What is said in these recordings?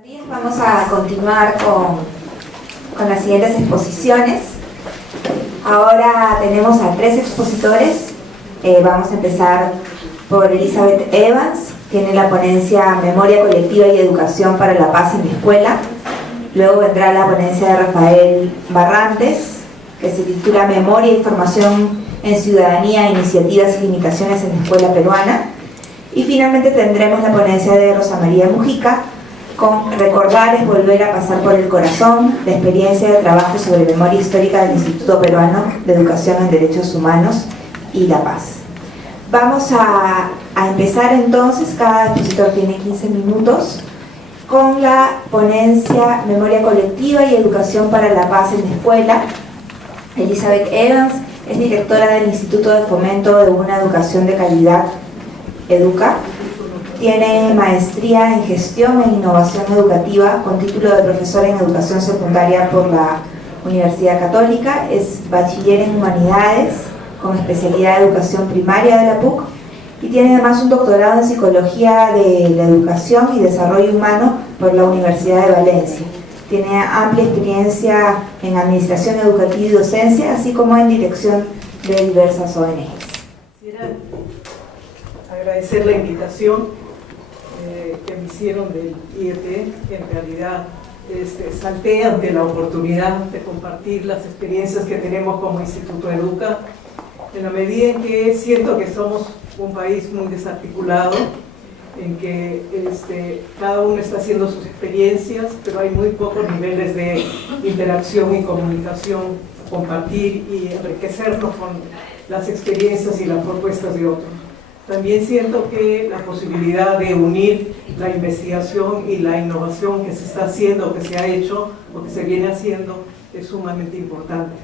Buenos días, vamos a continuar con las siguientes exposiciones. Ahora tenemos a 3 expositores. Vamos a empezar por Elizabeth Evans, tiene la ponencia Memoria Colectiva y Educación para la Paz en la Escuela. Luego vendrá la ponencia de Rafael Barrantes, que se titula Memoria y Formación en Ciudadanía, Iniciativas y Limitaciones en la Escuela Peruana. Y finalmente tendremos la ponencia de Rosa María Mujica, con Recordar es volver a pasar por el corazón, la experiencia de trabajo sobre memoria histórica del Instituto Peruano de Educación en Derechos Humanos y la Paz. Vamos a empezar entonces, cada expositor tiene 15 minutos, con la ponencia Memoria Colectiva y Educación para la Paz en la Escuela. Elizabeth Evans es directora del Instituto de Fomento de una Educación de Calidad, EDUCA. Tiene maestría en Gestión e Innovación Educativa con título de profesora en Educación Secundaria por la Universidad Católica. Es bachiller en Humanidades con especialidad de Educación Primaria de la PUC y tiene además un doctorado en Psicología de la Educación y Desarrollo Humano por la Universidad de Valencia. Tiene amplia experiencia en Administración Educativa y Docencia, así como en dirección de diversas ONGs. Quisiera agradecer la invitación que me hicieron del IET. En realidad salté ante la oportunidad de compartir las experiencias que tenemos como Instituto Educa, en la medida en que siento que somos un país muy desarticulado, en que cada uno está haciendo sus experiencias, pero hay muy pocos niveles de interacción y comunicación, compartir y enriquecernos con las experiencias y las propuestas de otros. También siento que la posibilidad de unir la investigación y la innovación que se está haciendo, que se ha hecho o que se viene haciendo es sumamente importante.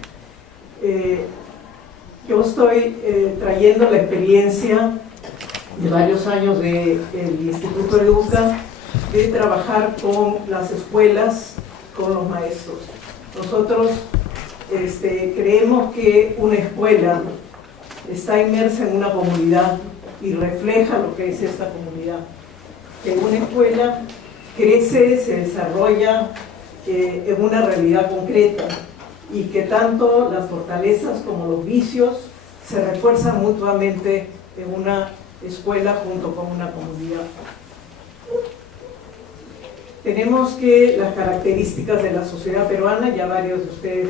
Yo estoy trayendo la experiencia de varios años del Instituto Educa de trabajar con las escuelas, con los maestros. Nosotros creemos que una escuela está inmersa en una comunidad y refleja lo que es esta comunidad. Que una escuela crece, se desarrolla en una realidad concreta y que tanto las fortalezas como los vicios se refuerzan mutuamente en una escuela junto con una comunidad. Tenemos que las características de la sociedad peruana, ya varios de ustedes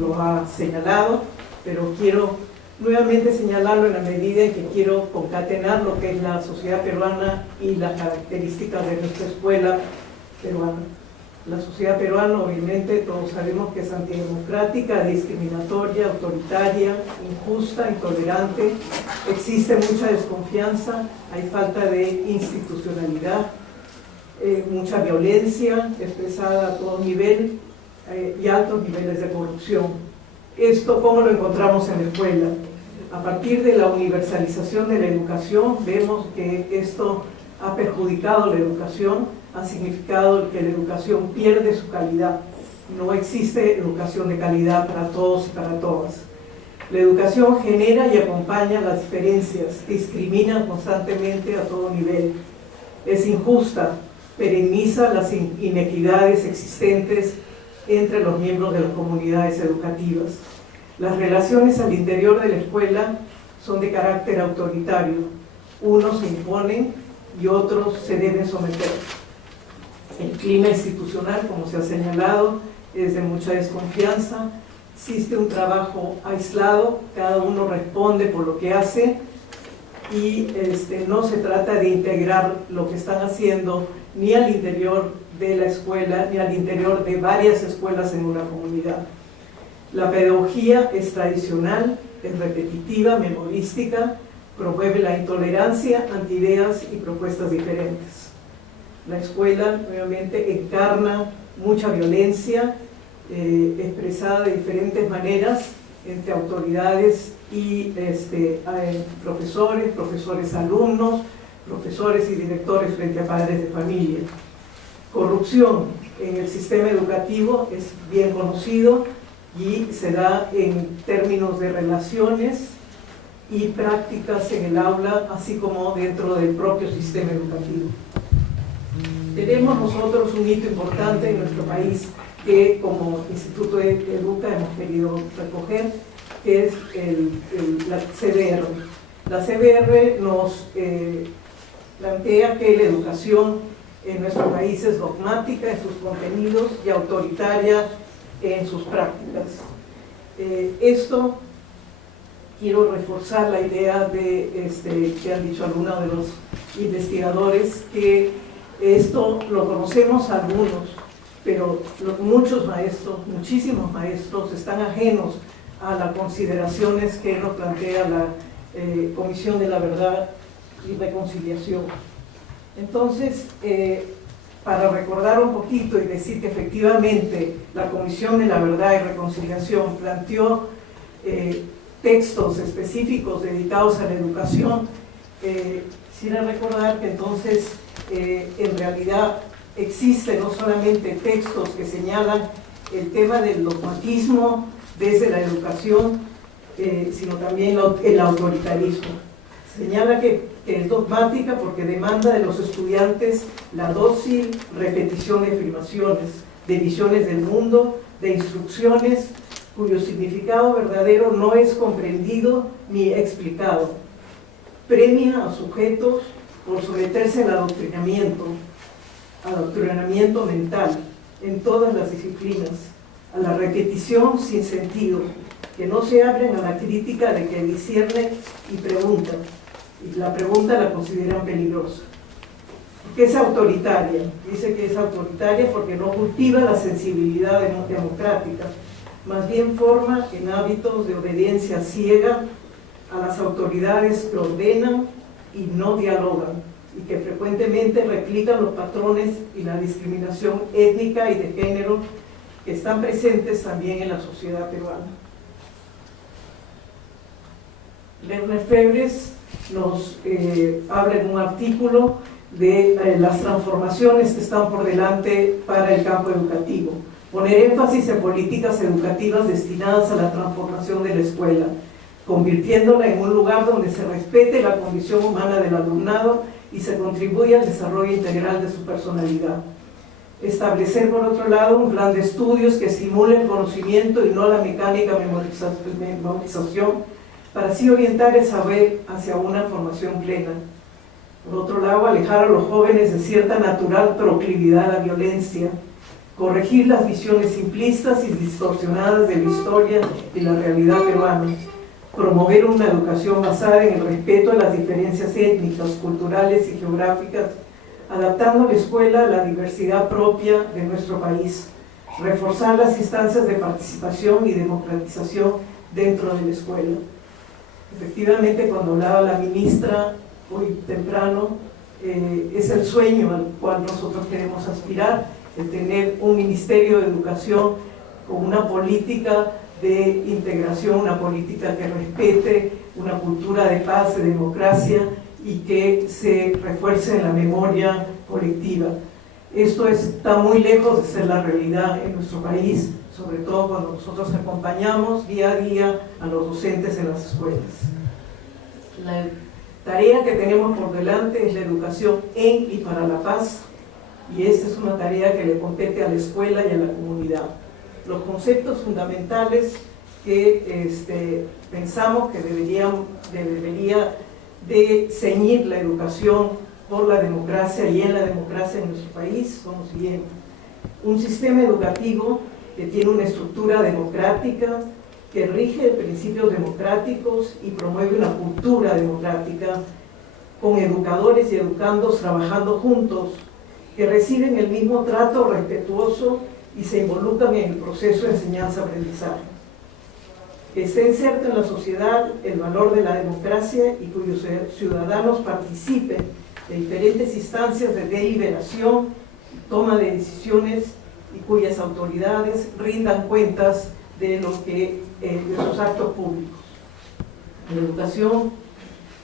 lo han señalado, pero quiero nuevamente señalarlo en la medida en que quiero concatenar lo que es la sociedad peruana y las características de nuestra escuela peruana. La sociedad peruana, obviamente, todos sabemos que es antidemocrática, discriminatoria, autoritaria, injusta, intolerante. Existe mucha desconfianza, hay falta de institucionalidad, mucha violencia expresada a todo nivel y altos niveles de corrupción. Esto, ¿cómo lo encontramos en la escuela? A partir de la universalización de la educación, vemos que esto ha perjudicado la educación, ha significado que la educación pierde su calidad. No existe educación de calidad para todos y para todas. La educación genera y acompaña las diferencias, discrimina constantemente a todo nivel. Es injusta, perenniza las inequidades existentes entre los miembros de las comunidades educativas. Las relaciones al interior de la escuela son de carácter autoritario. Unos se imponen y otros se deben someter. El clima institucional, como se ha señalado, es de mucha desconfianza. Existe un trabajo aislado, cada uno responde por lo que hace y no se trata de integrar lo que están haciendo ni al interior de la escuela ni al interior de varias escuelas en una comunidad. La pedagogía es tradicional, es repetitiva, memorística, promueve la intolerancia ante ideas y propuestas diferentes. La escuela, nuevamente, encarna mucha violencia expresada de diferentes maneras entre autoridades y profesores alumnos, profesores y directores frente a padres de familia. Corrupción en el sistema educativo es bien conocido y se da en términos de relaciones y prácticas en el aula, así como dentro del propio sistema educativo. Tenemos nosotros un hito importante en nuestro país que como Instituto Educa hemos querido recoger, que es la CBR. La CBR nos plantea que la educación en nuestro país es dogmática en sus contenidos y autoritaria en sus prácticas. Esto quiero reforzar la idea de que han dicho algunos de los investigadores, que esto lo conocemos algunos, pero muchos maestros, muchísimos maestros están ajenos a las consideraciones que nos plantea la Comisión de la Verdad y Reconciliación. Entonces, para recordar un poquito y decir que efectivamente la Comisión de la Verdad y Reconciliación planteó textos específicos dedicados a la educación, quisiera recordar que entonces en realidad existen no solamente textos que señalan el tema del dogmatismo desde la educación, sino también el autoritarismo. Señala que es dogmática porque demanda de los estudiantes la dócil repetición de afirmaciones, de visiones del mundo, de instrucciones cuyo significado verdadero no es comprendido ni explicado. Premia a sujetos por someterse al adoctrinamiento mental en todas las disciplinas, a la repetición sin sentido, que no se abren a la crítica de que disciernen y preguntan, y la pregunta la consideran peligrosa. ¿Qué es autoritaria? Dice que es autoritaria porque no cultiva la sensibilidad democrática, más bien forma en hábitos de obediencia ciega a las autoridades que ordenan y no dialogan, y que frecuentemente replican los patrones y la discriminación étnica y de género que están presentes también en la sociedad peruana. Lerner Febres nos habla en un artículo de las transformaciones que están por delante para el campo educativo. Poner énfasis en políticas educativas destinadas a la transformación de la escuela, convirtiéndola en un lugar donde se respete la condición humana del alumnado y se contribuye al desarrollo integral de su personalidad. Establecer, por otro lado, un plan de estudios que estimule el conocimiento y no la mecánica memorización, para así orientar el saber hacia una formación plena. Por otro lado, alejar a los jóvenes de cierta natural proclividad a la violencia, corregir las visiones simplistas y distorsionadas de la historia y la realidad peruana, promover una educación basada en el respeto a las diferencias étnicas, culturales y geográficas, adaptando la escuela a la diversidad propia de nuestro país, reforzar las instancias de participación y democratización dentro de la escuela. Efectivamente, cuando hablaba la ministra hoy temprano, es el sueño al cual nosotros queremos aspirar, el tener un Ministerio de Educación con una política de integración, una política que respete una cultura de paz, de democracia y que se refuerce en la memoria colectiva. Esto está muy lejos de ser la realidad en nuestro país, sobre todo cuando nosotros acompañamos día a día a los docentes en las escuelas. La tarea que tenemos por delante es la educación en y para la paz, y esta es una tarea que le compete a la escuela y a la comunidad. Los conceptos fundamentales que pensamos que debería de ceñir la educación por la democracia y en la democracia en nuestro país son los siguientes. Un sistema educativo que tiene una estructura democrática, que rige principios democráticos y promueve una cultura democrática, con educadores y educandos trabajando juntos, que reciben el mismo trato respetuoso y se involucran en el proceso de enseñanza-aprendizaje. Que esté inserto en la sociedad el valor de la democracia y cuyos ciudadanos participen de diferentes instancias de deliberación, toma de decisiones y cuyas autoridades rindan cuentas de sus actos públicos. La educación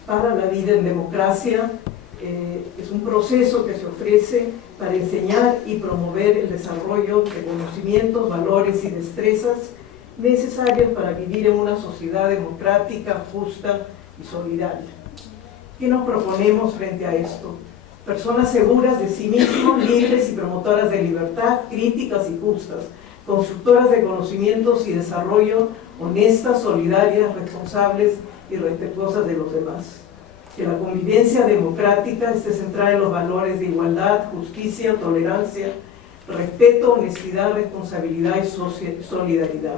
para la vida en democracia es un proceso que se ofrece para enseñar y promover el desarrollo de conocimientos, valores y destrezas necesarias para vivir en una sociedad democrática, justa y solidaria. ¿Qué nos proponemos frente a esto? personas seguras de sí mismos, libres y promotoras de libertad, críticas y justas, constructoras de conocimientos y desarrollo, honestas, solidarias, responsables y respetuosas de los demás. Que la convivencia democrática esté centrada en los valores de igualdad, justicia, tolerancia, respeto, honestidad, responsabilidad y solidaridad.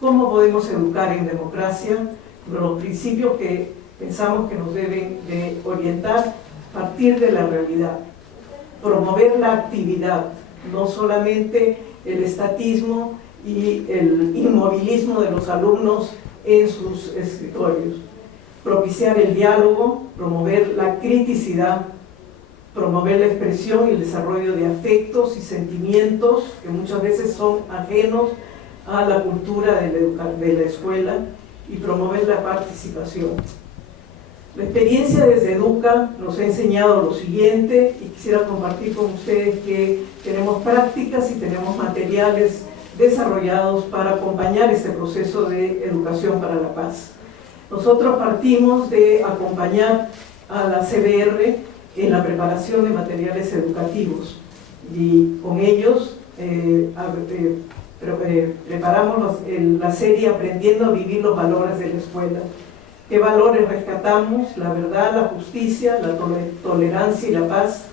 ¿Cómo podemos educar en democracia? Los principios que pensamos que nos deben de orientar, partir de la realidad, promover la actividad, no solamente el estatismo y el inmovilismo de los alumnos en sus escritorios, propiciar el diálogo, promover la criticidad, promover la expresión y el desarrollo de afectos y sentimientos que muchas veces son ajenos a la cultura de la escuela, y promover la participación. La experiencia desde Educa nos ha enseñado lo siguiente, y quisiera compartir con ustedes que tenemos prácticas y tenemos materiales desarrollados para acompañar este proceso de educación para la paz. Nosotros partimos de acompañar a la CBR en la preparación de materiales educativos, y con ellos preparamos la serie Aprendiendo a vivir los valores de la escuela. ¿Qué valores rescatamos? La verdad, la justicia, la tolerancia y la paz,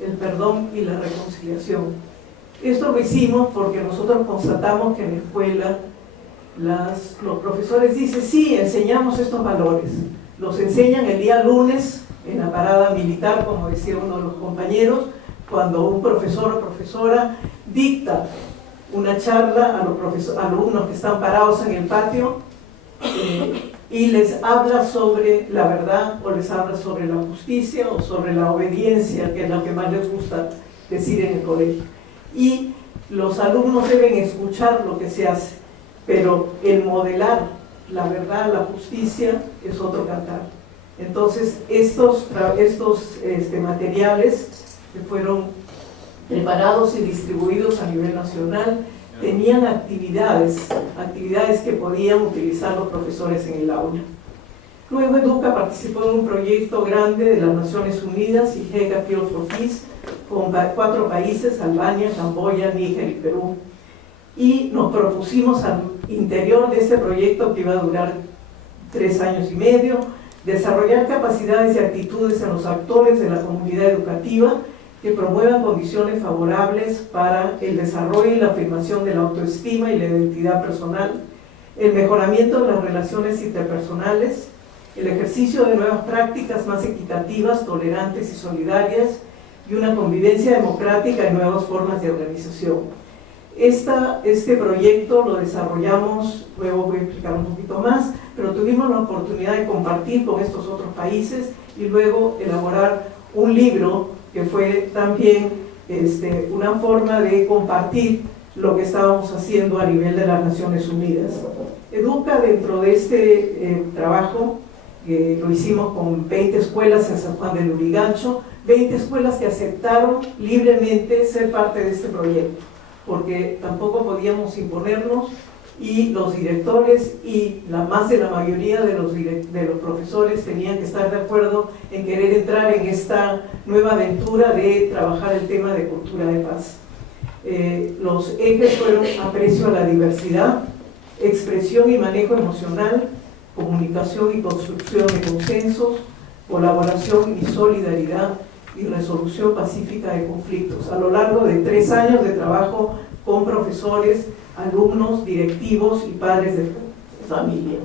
el perdón y la reconciliación. Esto lo hicimos porque nosotros constatamos que en la escuela los profesores dicen, sí, enseñamos estos valores. Los enseñan el día lunes en la parada militar, como decía uno de los compañeros, cuando un profesor o profesora dicta una charla a los alumnos que están parados en el patio y les habla sobre la verdad, o les habla sobre la justicia, o sobre la obediencia, que es lo que más les gusta decir en el colegio. Y los alumnos deben escuchar lo que se hace, pero el modelar la verdad, la justicia, es otro cantar. Entonces, estos materiales que fueron preparados y distribuidos a nivel nacional tenían actividades que podían utilizar los profesores en el aula. Luego Educa participó en un proyecto grande de las Naciones Unidas, IGECA Field for Peace, con 4 países, Albania, Camboya, Níger y Perú. Y nos propusimos al interior de este proyecto, que iba a durar 3 años y medio, desarrollar capacidades y actitudes en los actores de la comunidad educativa que promuevan condiciones favorables para el desarrollo y la afirmación de la autoestima y la identidad personal, el mejoramiento de las relaciones interpersonales, el ejercicio de nuevas prácticas más equitativas, tolerantes y solidarias, y una convivencia democrática y nuevas formas de organización. Este proyecto lo desarrollamos, luego voy a explicar un poquito más, pero tuvimos la oportunidad de compartir con estos otros países y luego elaborar un libro que fue también una forma de compartir lo que estábamos haciendo a nivel de las Naciones Unidas. Educa, dentro de este trabajo, lo hicimos con 20 escuelas en San Juan de Lurigancho, 20 escuelas que aceptaron libremente ser parte de este proyecto, porque tampoco podíamos imponernos, y los directores y más de la mayoría de los profesores tenían que estar de acuerdo en querer entrar en esta nueva aventura de trabajar el tema de cultura de paz. Los ejes fueron aprecio a la diversidad, expresión y manejo emocional, comunicación y construcción de consensos, colaboración y solidaridad, y resolución pacífica de conflictos. A lo largo de 3 años de trabajo con profesores, alumnos, directivos y padres de familia.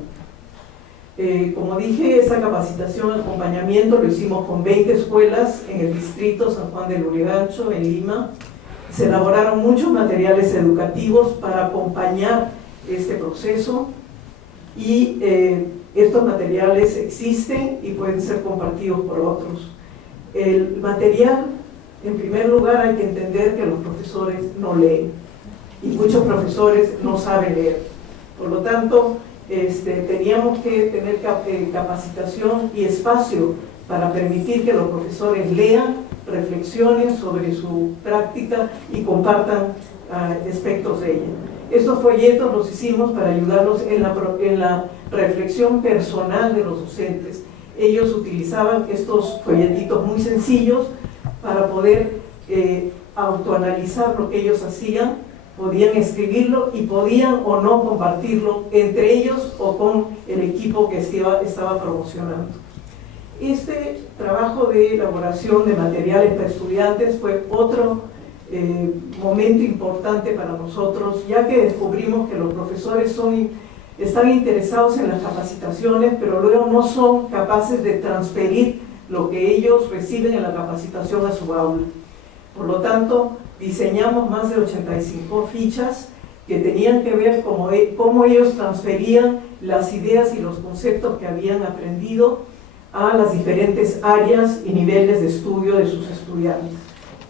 Como dije, esa capacitación, acompañamiento, lo hicimos con 20 escuelas en el distrito San Juan de Lurigancho, en Lima. Se elaboraron muchos materiales educativos para acompañar este proceso, y estos materiales existen y pueden ser compartidos por otros. El material, en primer lugar, hay que entender que los profesores no leen, y muchos profesores no saben leer. Por lo tanto, teníamos que tener capacitación y espacio para permitir que los profesores lean, reflexionen sobre su práctica y compartan aspectos de ella. Estos folletos los hicimos para ayudarlos en la reflexión personal de los docentes. Ellos utilizaban estos folletitos muy sencillos para poder autoanalizar lo que ellos hacían, podían escribirlo y podían o no compartirlo entre ellos o con el equipo que estaba promocionando. Este trabajo de elaboración de materiales para estudiantes fue otro momento importante para nosotros, ya que descubrimos que los profesores están interesados en las capacitaciones, pero luego no son capaces de transferir lo que ellos reciben en la capacitación a su aula. Por lo tanto, diseñamos más de 85 fichas que tenían que ver cómo ellos transferían las ideas y los conceptos que habían aprendido a las diferentes áreas y niveles de estudio de sus estudiantes.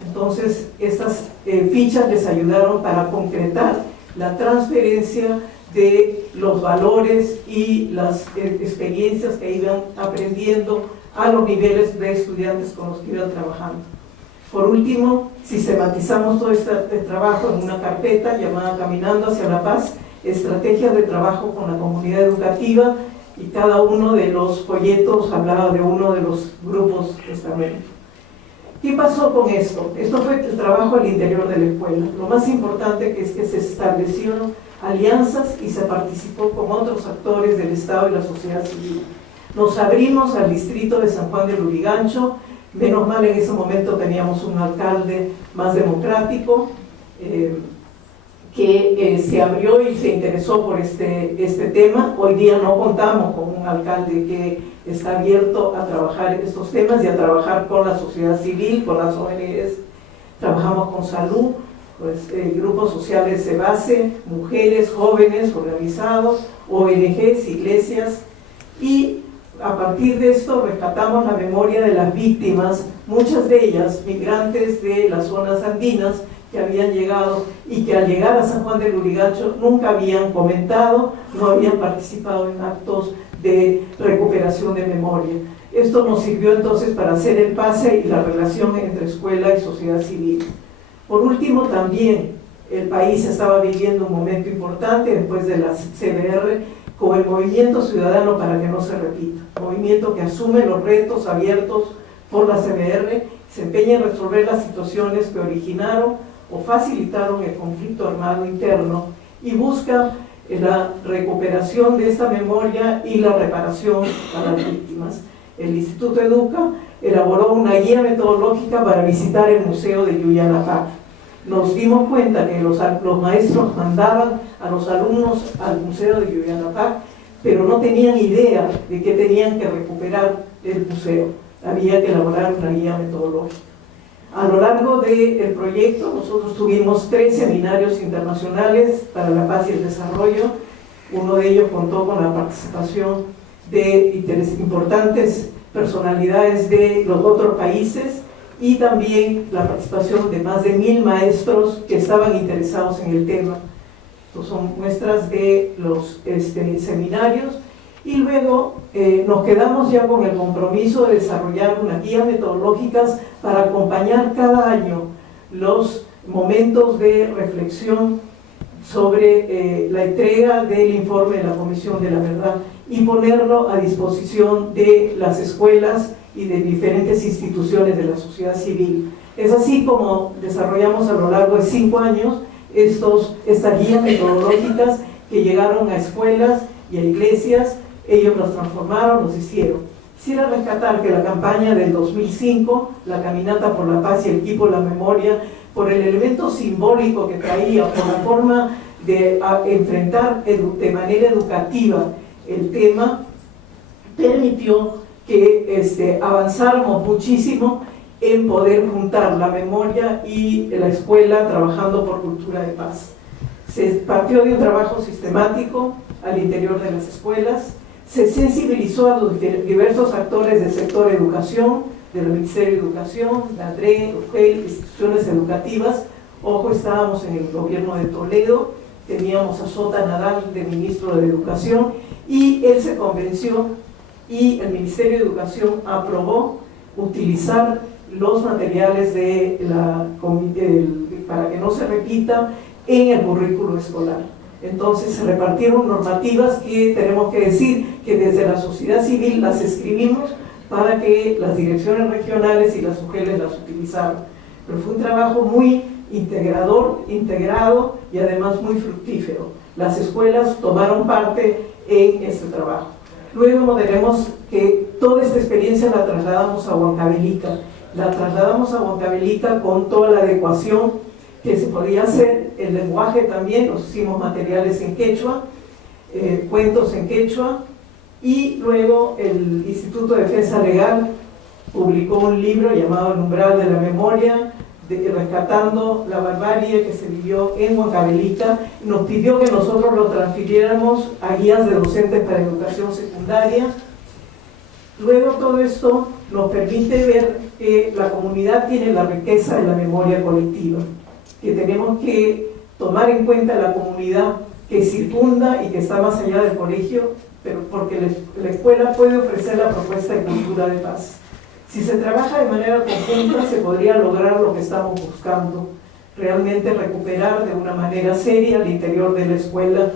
Entonces, estas fichas les ayudaron para concretar la transferencia de los valores y las experiencias que iban aprendiendo a los niveles de estudiantes con los que iban trabajando. Por último, sistematizamos todo este trabajo en una carpeta llamada Caminando hacia la Paz, estrategias de trabajo con la comunidad educativa, y cada uno de los folletos hablaba de uno de los grupos de estamento. ¿Qué pasó con esto? Esto fue el trabajo al interior de la escuela. Lo más importante es que se establecieron alianzas y se participó con otros actores del Estado y la sociedad civil. Nos abrimos al distrito de San Juan de Lurigancho. Menos mal, en ese momento teníamos un alcalde más democrático que se abrió y se interesó por este tema. Hoy día no contamos con un alcalde que está abierto a trabajar en estos temas y a trabajar con la sociedad civil, con las ONGs. Trabajamos con salud, pues, grupos sociales de base, mujeres, jóvenes organizados, ONGs, iglesias, y a partir de esto rescatamos la memoria de las víctimas, muchas de ellas migrantes de las zonas andinas que habían llegado y que al llegar a San Juan de Lurigancho nunca habían comentado, no habían participado en actos de recuperación de memoria. Esto nos sirvió entonces para hacer el pase y la relación entre escuela y sociedad civil. Por último, también el país estaba viviendo un momento importante después de la CBR, con el movimiento ciudadano para que no se repita. Movimiento que asume los retos abiertos por la CBR, se empeña en resolver las situaciones que originaron o facilitaron el conflicto armado interno y busca la recuperación de esta memoria y la reparación para las víctimas. El Instituto Educa elaboró una guía metodológica para visitar el Museo de Yuyanapac. Nos dimos cuenta que los maestros mandaban a los alumnos al Museo de Yuyanapac, pero no tenían idea de qué tenían que recuperar el museo. Había que elaborar una guía metodológica. A lo largo del proyecto nosotros tuvimos 3 seminarios internacionales para la paz y el desarrollo. Uno de ellos contó con la participación de importantes personalidades de los otros países y también la participación de más de 1000 maestros que estaban interesados en el tema. Estos son muestras de los seminarios. Y luego nos quedamos ya con el compromiso de desarrollar unas guías metodológicas para acompañar cada año los momentos de reflexión sobre la entrega del informe de la Comisión de la Verdad y ponerlo a disposición de las escuelas y de diferentes instituciones de la sociedad civil. Es así como desarrollamos a lo largo de 5 años estas guías metodológicas que llegaron a escuelas y a iglesias. Ellos las transformaron, los hicieron. Quisiera rescatar que la campaña del 2005, la Caminata por la Paz y el Equipo de la Memoria, por el elemento simbólico que traía, por la forma de enfrentar de manera educativa el tema, permitió que avanzáramos muchísimo en poder juntar la memoria y la escuela trabajando por cultura de paz. Se partió de un trabajo sistemático al interior de las escuelas, se sensibilizó a los diversos actores del sector educación, del Ministerio de Educación, la DRE, UGEL, instituciones educativas. Ojo, estábamos en el gobierno de Toledo, teníamos a Sota Nadal de ministro de Educación, y él se convenció y el Ministerio de Educación aprobó utilizar los materiales para que no se repita en el currículo escolar. Entonces se repartieron normativas que tenemos que decir que desde la sociedad civil las escribimos para que las direcciones regionales y las UGELes las utilizaran. Pero fue un trabajo muy integrado y además muy fructífero. Las escuelas tomaron parte en este trabajo. Luego tenemos que toda esta experiencia la trasladamos a Huancavelica. La trasladamos a Huancavelica con toda la adecuación que se podía hacer, el lenguaje también, nos hicimos materiales en quechua, cuentos en quechua, y luego el Instituto de Defensa Legal publicó un libro llamado El umbral de la memoria, rescatando la barbarie que se vivió en Huancavelica. Nos pidió que nosotros lo transfiriéramos a guías de docentes para educación secundaria. Luego todo esto nos permite ver que la comunidad tiene la riqueza de la memoria colectiva, que tenemos que tomar en cuenta la comunidad que circunda y que está más allá del colegio, pero porque la escuela puede ofrecer la propuesta de cultura de paz. Si se trabaja de manera conjunta, se podría lograr lo que estamos buscando, realmente recuperar de una manera seria al interior de la escuela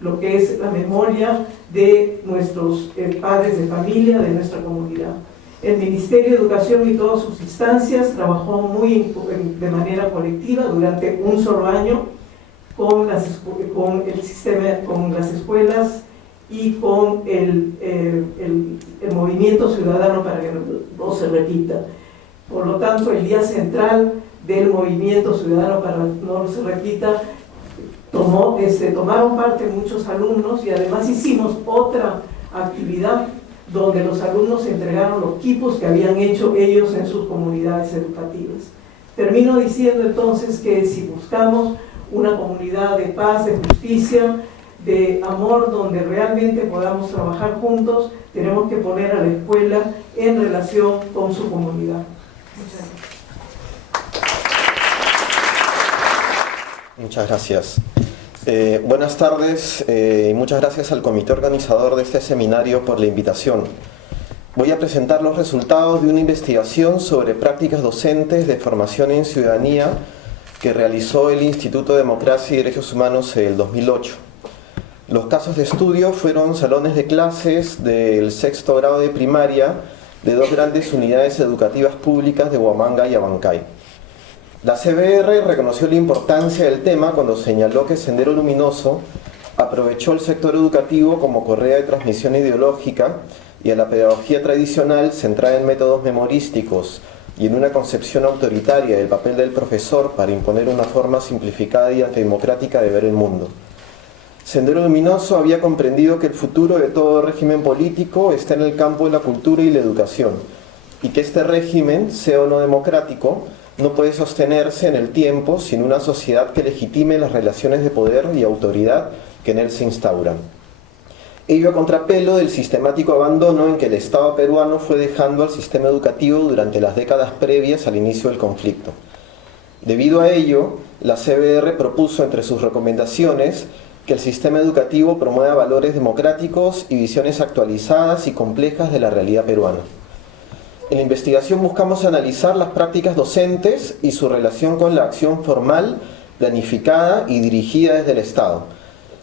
lo que es la memoria de nuestros padres de familia, de nuestra comunidad. El Ministerio de Educación y todas sus instancias trabajó de manera colectiva durante un solo año con el sistema, con las escuelas y con el movimiento ciudadano para que no se repita. Por lo tanto, el día central del movimiento ciudadano para que no se repita tomaron parte muchos alumnos, y además hicimos otra actividad donde los alumnos entregaron los equipos que habían hecho ellos en sus comunidades educativas. Termino diciendo entonces que si buscamos una comunidad de paz, de justicia, de amor, donde realmente podamos trabajar juntos, tenemos que poner a la escuela en relación con su comunidad. Muchas gracias. Buenas tardes y muchas gracias al comité organizador de este seminario por la invitación. Voy a presentar los resultados de una investigación sobre prácticas docentes de formación en ciudadanía que realizó el Instituto de Democracia y Derechos Humanos en el 2008. Los casos de estudio fueron salones de clases del 6º grado de primaria de 2 grandes unidades educativas públicas de Huamanga y Abancay. La CBR reconoció la importancia del tema cuando señaló que Sendero Luminoso aprovechó el sector educativo como correa de transmisión ideológica y a la pedagogía tradicional centrada en métodos memorísticos y en una concepción autoritaria del papel del profesor para imponer una forma simplificada y antidemocrática de ver el mundo. Sendero Luminoso había comprendido que el futuro de todo régimen político está en el campo de la cultura y la educación, y que este régimen, sea o no democrático, no puede sostenerse en el tiempo sin una sociedad que legitime las relaciones de poder y autoridad que en él se instauran. Ello a contrapelo del sistemático abandono en que el Estado peruano fue dejando al sistema educativo durante las décadas previas al inicio del conflicto. Debido a ello, la CBR propuso entre sus recomendaciones que el sistema educativo promueva valores democráticos y visiones actualizadas y complejas de la realidad peruana. En la investigación buscamos analizar las prácticas docentes y su relación con la acción formal, planificada y dirigida desde el Estado.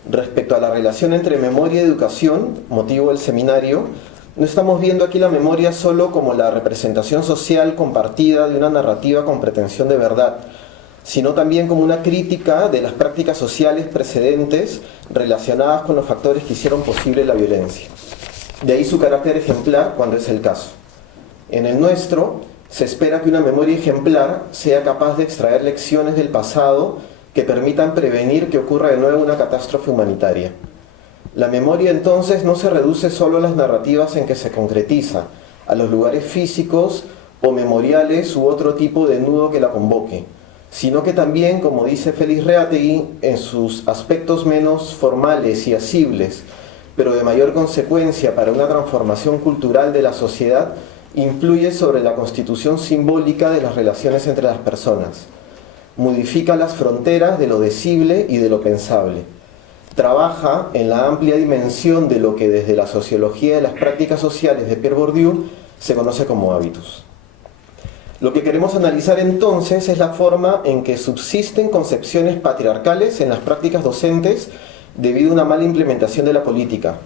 Respecto a la relación entre memoria y educación, motivo del seminario, no estamos viendo aquí la memoria solo como la representación social compartida de una narrativa con pretensión de verdad, sino también como una crítica de las prácticas sociales precedentes relacionadas con los factores que hicieron posible la violencia. De ahí su carácter ejemplar cuando es el caso. En el nuestro, se espera que una memoria ejemplar sea capaz de extraer lecciones del pasado que permitan prevenir que ocurra de nuevo una catástrofe humanitaria. La memoria entonces no se reduce solo a las narrativas en que se concretiza, a los lugares físicos o memoriales u otro tipo de nudo que la convoque, sino que también, como dice Félix Reategui, en sus aspectos menos formales y asibles, pero de mayor consecuencia para una transformación cultural de la sociedad, influye sobre la constitución simbólica de las relaciones entre las personas, modifica las fronteras de lo decible y de lo pensable, trabaja en la amplia dimensión de lo que desde la sociología de las prácticas sociales de Pierre Bourdieu se conoce como hábitos. Lo que queremos analizar entonces es la forma en que subsisten concepciones patriarcales en las prácticas docentes debido a una mala implementación de la política,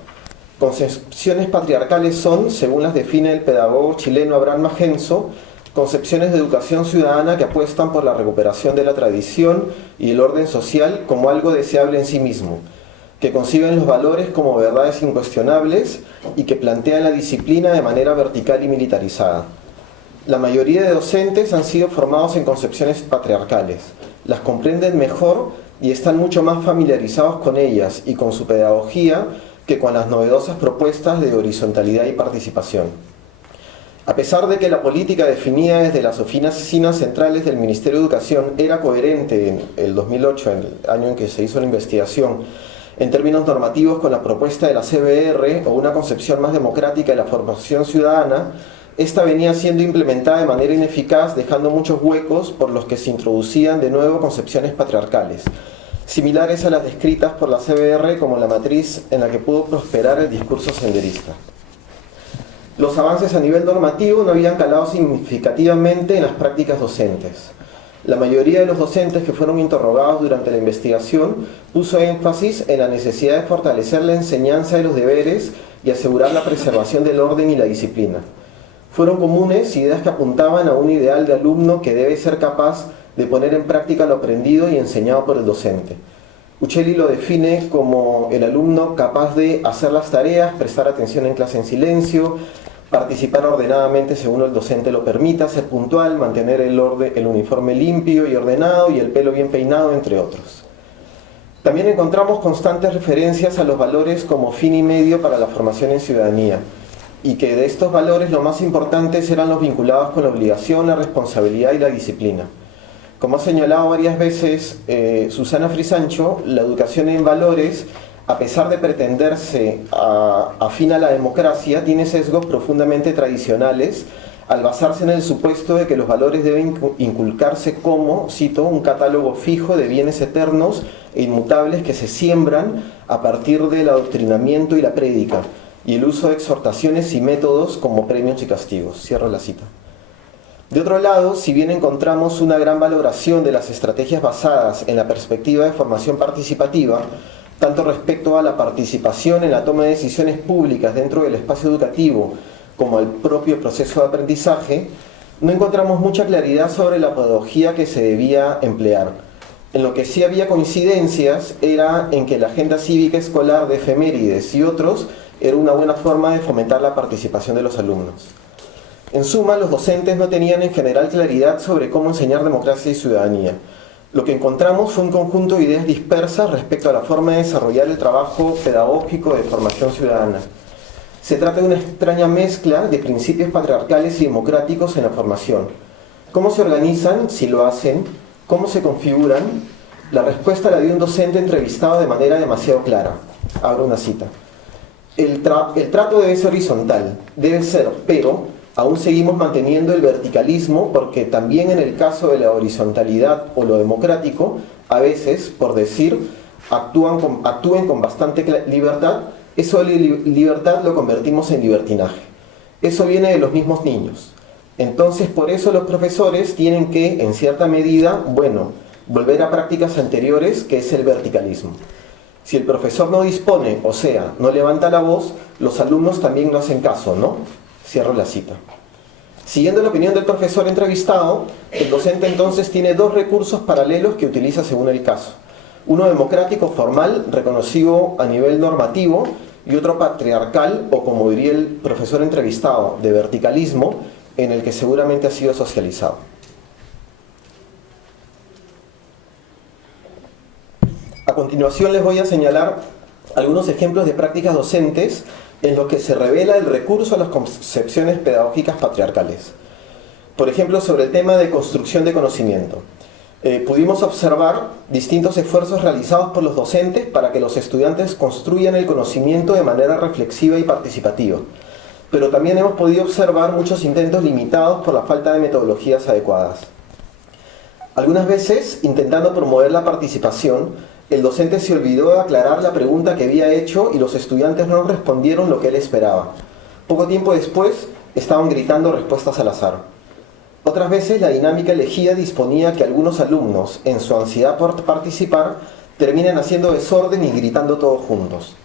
Concepciones patriarcales son, según las define el pedagogo chileno Abraham Magenzo, concepciones de educación ciudadana que apuestan por la recuperación de la tradición y el orden social como algo deseable en sí mismo, que conciben los valores como verdades incuestionables y que plantean la disciplina de manera vertical y militarizada. La mayoría de docentes han sido formados en concepciones patriarcales, las comprenden mejor y están mucho más familiarizados con ellas y con su pedagogía que con las novedosas propuestas de horizontalidad y participación. A pesar de que la política definida desde las oficinas centrales del Ministerio de Educación era coherente en el 2008, en el año en que se hizo la investigación, en términos normativos con la propuesta de la CBR o una concepción más democrática de la formación ciudadana, esta venía siendo implementada de manera ineficaz, dejando muchos huecos por los que se introducían de nuevo concepciones patriarcales, similares a las descritas por la CBR como la matriz en la que pudo prosperar el discurso senderista. Los avances a nivel normativo no habían calado significativamente en las prácticas docentes. La mayoría de los docentes que fueron interrogados durante la investigación puso énfasis en la necesidad de fortalecer la enseñanza de los deberes y asegurar la preservación del orden y la disciplina. Fueron comunes ideas que apuntaban a un ideal de alumno que debe ser capaz de poner en práctica lo aprendido y enseñado por el docente. Uccelli lo define como el alumno capaz de hacer las tareas, prestar atención en clase en silencio, participar ordenadamente según el docente lo permita, ser puntual, mantener el uniforme limpio y ordenado y el pelo bien peinado, entre otros. También encontramos constantes referencias a los valores como fin y medio para la formación en ciudadanía, y que de estos valores los más importantes eran los vinculados con la obligación, la responsabilidad y la disciplina. Como ha señalado varias veces Susana Frisancho, la educación en valores, a pesar de pretenderse afín a la democracia, tiene sesgos profundamente tradicionales al basarse en el supuesto de que los valores deben inculcarse como, cito, un catálogo fijo de bienes eternos e inmutables que se siembran a partir del adoctrinamiento y la prédica, y el uso de exhortaciones y métodos como premios y castigos. Cierro la cita. De otro lado, si bien encontramos una gran valoración de las estrategias basadas en la perspectiva de formación participativa, tanto respecto a la participación en la toma de decisiones públicas dentro del espacio educativo como al propio proceso de aprendizaje, no encontramos mucha claridad sobre la pedagogía que se debía emplear. En lo que sí había coincidencias era en que la agenda cívica escolar de efemérides y otros era una buena forma de fomentar la participación de los alumnos. En suma, los docentes no tenían en general claridad sobre cómo enseñar democracia y ciudadanía. Lo que encontramos fue un conjunto de ideas dispersas respecto a la forma de desarrollar el trabajo pedagógico de formación ciudadana. Se trata de una extraña mezcla de principios patriarcales y democráticos en la formación. ¿Cómo se organizan, si lo hacen? ¿Cómo se configuran? La respuesta la dio un docente entrevistado de manera demasiado clara. Abro una cita. El trato debe ser horizontal, debe ser, pero aún seguimos manteniendo el verticalismo porque también en el caso de la horizontalidad o lo democrático, a veces, por decir, actúen con bastante libertad. Eso de libertad lo convertimos en libertinaje. Eso viene de los mismos niños. Entonces, por eso los profesores tienen que, en cierta medida, volver a prácticas anteriores, que es el verticalismo. Si el profesor no dispone, o sea, no levanta la voz, los alumnos también no hacen caso, ¿no? Cierro la cita. Siguiendo la opinión del profesor entrevistado, el docente entonces tiene dos recursos paralelos que utiliza según el caso. Uno democrático formal, reconocido a nivel normativo, y otro patriarcal, o como diría el profesor entrevistado, de verticalismo, en el que seguramente ha sido socializado. A continuación les voy a señalar algunos ejemplos de prácticas docentes en los que se revela el recurso a las concepciones pedagógicas patriarcales. Por ejemplo, sobre el tema de construcción de conocimiento. Pudimos observar distintos esfuerzos realizados por los docentes para que los estudiantes construyan el conocimiento de manera reflexiva y participativa. Pero también hemos podido observar muchos intentos limitados por la falta de metodologías adecuadas. Algunas veces, intentando promover la participación, el docente se olvidó de aclarar la pregunta que había hecho y los estudiantes no respondieron lo que él esperaba. Poco tiempo después, estaban gritando respuestas al azar. Otras veces, la dinámica elegida disponía que algunos alumnos, en su ansiedad por participar, terminen haciendo desorden y gritando todos juntos.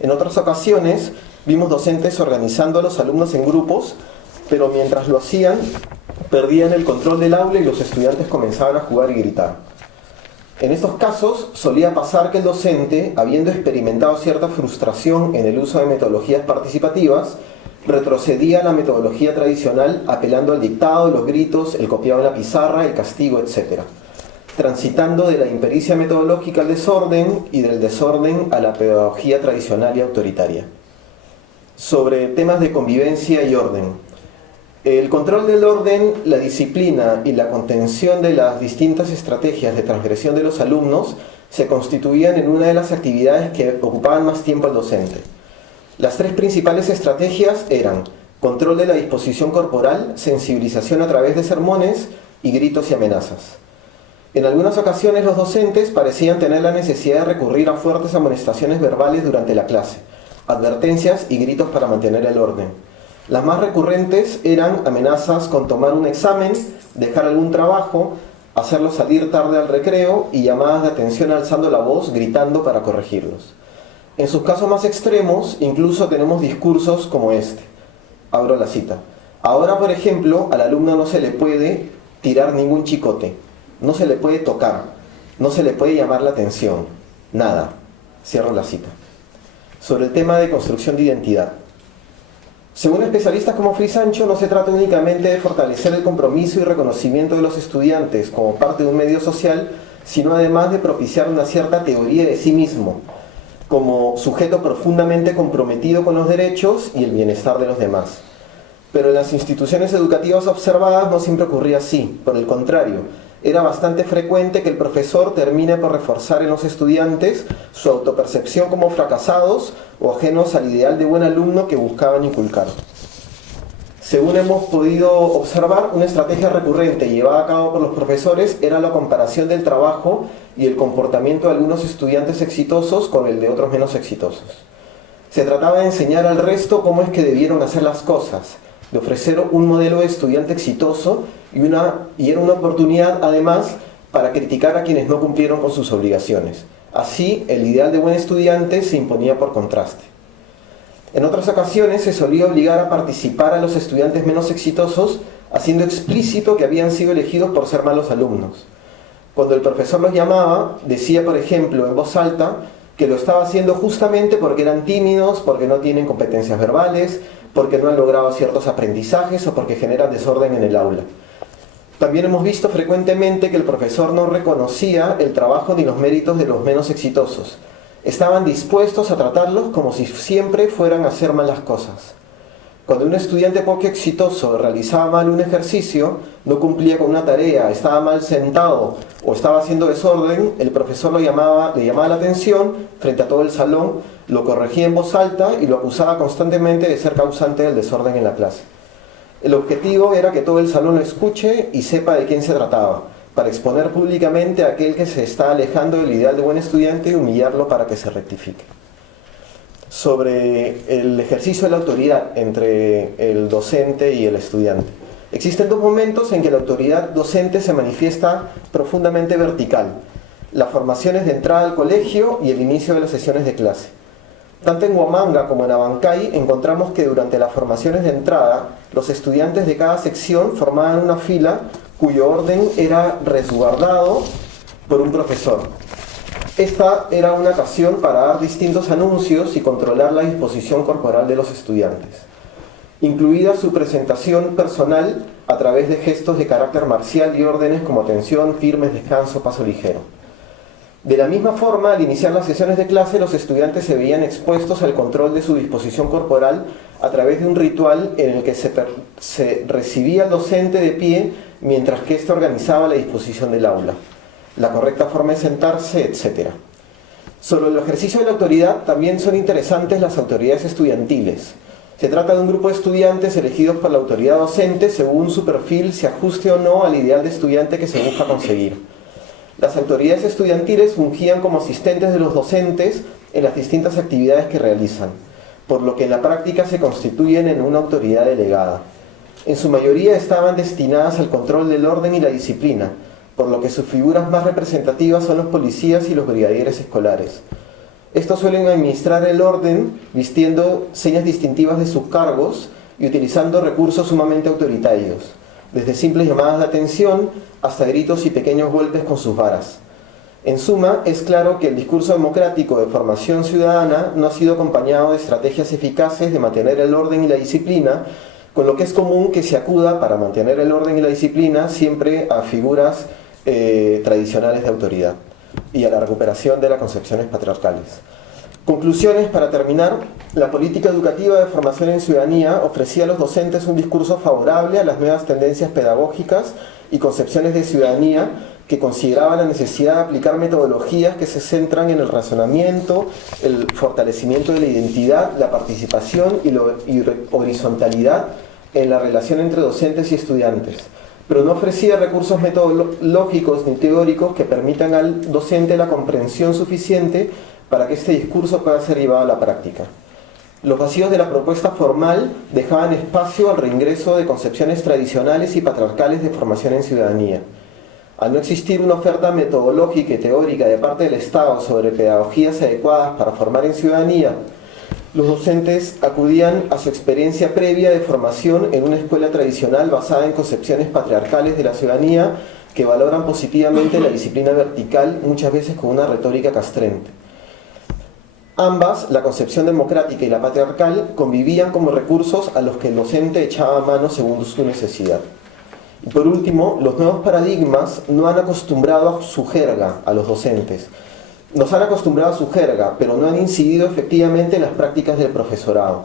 En otras ocasiones vimos docentes organizando a los alumnos en grupos, pero mientras lo hacían perdían el control del aula y los estudiantes comenzaban a jugar y gritar. En estos casos solía pasar que el docente, habiendo experimentado cierta frustración en el uso de metodologías participativas, retrocedía a la metodología tradicional apelando al dictado, los gritos, el copiado en la pizarra, el castigo, etc., transitando de la impericia metodológica al desorden y del desorden a la pedagogía tradicional y autoritaria. Sobre temas de convivencia y orden. El control del orden, la disciplina y la contención de las distintas estrategias de transgresión de los alumnos se constituían en una de las actividades que ocupaban más tiempo al docente. Las tres principales estrategias eran control de la disposición corporal, sensibilización a través de sermones y gritos y amenazas. En algunas ocasiones los docentes parecían tener la necesidad de recurrir a fuertes amonestaciones verbales durante la clase, advertencias y gritos para mantener el orden. Las más recurrentes eran amenazas con tomar un examen, dejar algún trabajo, hacerlos salir tarde al recreo y llamadas de atención alzando la voz, gritando para corregirlos. En sus casos más extremos, incluso tenemos discursos como este. Abro la cita. Ahora, por ejemplo, al alumno no se le puede tirar ningún chicote, no se le puede tocar, no se le puede llamar la atención, nada. Cierro la cita. Sobre el tema de construcción de identidad. Según especialistas como Frisancho, no se trata únicamente de fortalecer el compromiso y reconocimiento de los estudiantes como parte de un medio social, sino además de propiciar una cierta teoría de sí mismo, como sujeto profundamente comprometido con los derechos y el bienestar de los demás. Pero en las instituciones educativas observadas no siempre ocurría así. Por el contrario, era bastante frecuente que el profesor termine por reforzar en los estudiantes su autopercepción como fracasados o ajenos al ideal de buen alumno que buscaban inculcar. Según hemos podido observar, una estrategia recurrente llevada a cabo por los profesores era la comparación del trabajo y el comportamiento de algunos estudiantes exitosos con el de otros menos exitosos. Se trataba de enseñar al resto cómo es que debieron hacer las cosas, de ofrecer un modelo de estudiante exitoso y era una oportunidad además para criticar a quienes no cumplieron con sus obligaciones. Así, el ideal de buen estudiante se imponía por contraste. En otras ocasiones se solía obligar a participar a los estudiantes menos exitosos, haciendo explícito que habían sido elegidos por ser malos alumnos. Cuando el profesor los llamaba, decía, por ejemplo, en voz alta, que lo estaba haciendo justamente porque eran tímidos, porque no tienen competencias verbales, porque no han logrado ciertos aprendizajes o porque generan desorden en el aula. También hemos visto frecuentemente que el profesor no reconocía el trabajo ni los méritos de los menos exitosos. Estaban dispuestos a tratarlos como si siempre fueran a hacer malas cosas. Cuando un estudiante poco exitoso realizaba mal un ejercicio, no cumplía con una tarea, estaba mal sentado o estaba haciendo desorden, el profesor le llamaba la atención frente a todo el salón, lo corregía en voz alta y lo acusaba constantemente de ser causante del desorden en la clase. El objetivo era que todo el salón lo escuche y sepa de quién se trataba, para exponer públicamente a aquel que se está alejando del ideal de buen estudiante y humillarlo para que se rectifique. Sobre el ejercicio de la autoridad entre el docente y el estudiante. Existen dos momentos en que la autoridad docente se manifiesta profundamente vertical: las formaciones de entrada al colegio y el inicio de las sesiones de clase. Tanto en Huamanga como en Abancay encontramos que durante las formaciones de entrada, los estudiantes de cada sección formaban una fila cuyo orden era resguardado por un profesor. Esta era una ocasión para dar distintos anuncios y controlar la disposición corporal de los estudiantes, incluida su presentación personal a través de gestos de carácter marcial y órdenes como atención, firmes, descanso, paso ligero. De la misma forma, al iniciar las sesiones de clase, los estudiantes se veían expuestos al control de su disposición corporal a través de un ritual en el que se recibía al docente de pie mientras que éste organizaba la disposición del aula, la correcta forma de sentarse, etc. Sobre el ejercicio de la autoridad también son interesantes las autoridades estudiantiles. Se trata de un grupo de estudiantes elegidos por la autoridad docente según su perfil se ajuste o no al ideal de estudiante que se busca conseguir. Las autoridades estudiantiles fungían como asistentes de los docentes en las distintas actividades que realizan, por lo que en la práctica se constituyen en una autoridad delegada. En su mayoría estaban destinadas al control del orden y la disciplina, por lo que sus figuras más representativas son los policías y los brigadieres escolares. Estos suelen administrar el orden vistiendo señas distintivas de sus cargos y utilizando recursos sumamente autoritarios, desde simples llamadas de atención hasta gritos y pequeños golpes con sus varas. En suma, es claro que el discurso democrático de formación ciudadana no ha sido acompañado de estrategias eficaces de mantener el orden y la disciplina, con lo que es común que se acuda para mantener el orden y la disciplina siempre a figuras tradicionales de autoridad y a la recuperación de las concepciones patriarcales. Conclusiones para terminar. La política educativa de formación en ciudadanía ofrecía a los docentes un discurso favorable a las nuevas tendencias pedagógicas y concepciones de ciudadanía que consideraba la necesidad de aplicar metodologías que se centran en el razonamiento, el fortalecimiento de la identidad, la participación y la horizontalidad en la relación entre docentes y estudiantes, pero no ofrecía recursos metodológicos ni teóricos que permitan al docente la comprensión suficiente para que este discurso pueda ser llevado a la práctica. Los vacíos de la propuesta formal dejaban espacio al reingreso de concepciones tradicionales y patriarcales de formación en ciudadanía. Al no existir una oferta metodológica y teórica de parte del Estado sobre pedagogías adecuadas para formar en ciudadanía, los docentes acudían a su experiencia previa de formación en una escuela tradicional basada en concepciones patriarcales de la ciudadanía que valoran positivamente la disciplina vertical, muchas veces con una retórica castrante. Ambas, la concepción democrática y la patriarcal, convivían como recursos a los que el docente echaba mano según su necesidad. Y por último, los nuevos paradigmas no han acostumbrado a su jerga a los docentes. Nos han acostumbrado a su jerga, pero no han incidido efectivamente en las prácticas del profesorado.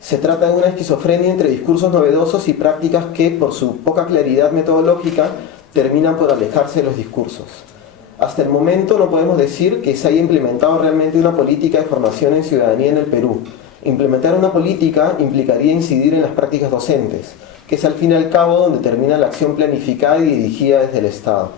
Se trata de una esquizofrenia entre discursos novedosos y prácticas que, por su poca claridad metodológica, terminan por alejarse de los discursos. Hasta el momento no podemos decir que se haya implementado realmente una política de formación en ciudadanía en el Perú. Implementar una política implicaría incidir en las prácticas docentes, que es al fin y al cabo donde termina la acción planificada y dirigida desde el Estado.